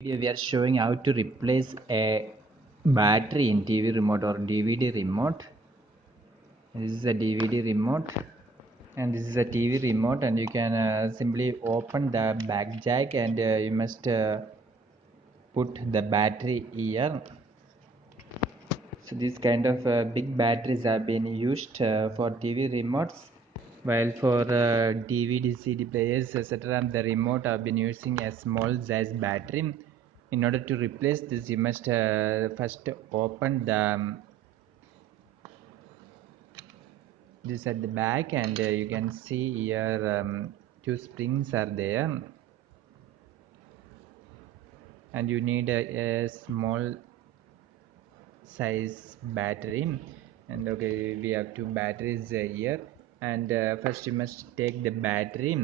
We are showing how to replace a battery in TV remote or DVD remote. This is a DVD remote and this is a TV remote, and you can simply open the back jack, and you must put the battery here. So these kind of big batteries have been used for TV remotes, while for DVD, CD players, etc., the remote have been using a small size battery. In order to replace this, you must first open this at the back, and you can see here two springs are there, and you need a small size battery. And okay, we have two batteries here, and first you must take the battery.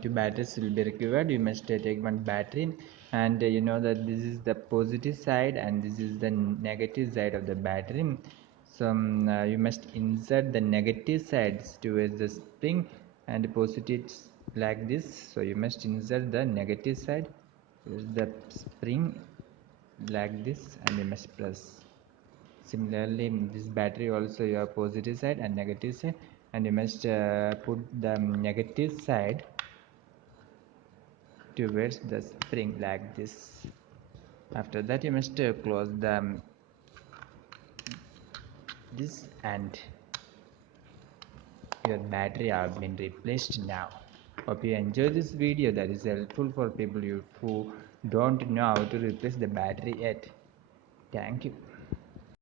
Two batteries will be required. You must take one battery, and you know that this is the positive side and this is the negative side of the battery. So you must insert the negative sides towards the spring and positive like this. So you must insert the negative side towards the spring like this, and you must press. Similarly, this battery also, you have positive side and negative side, and you must put the negative side towards the spring like this. After that, you must close the this, and your battery have been replaced now. Hope you enjoy this video. That is helpful for people who don't know how to replace the battery yet. Thank you.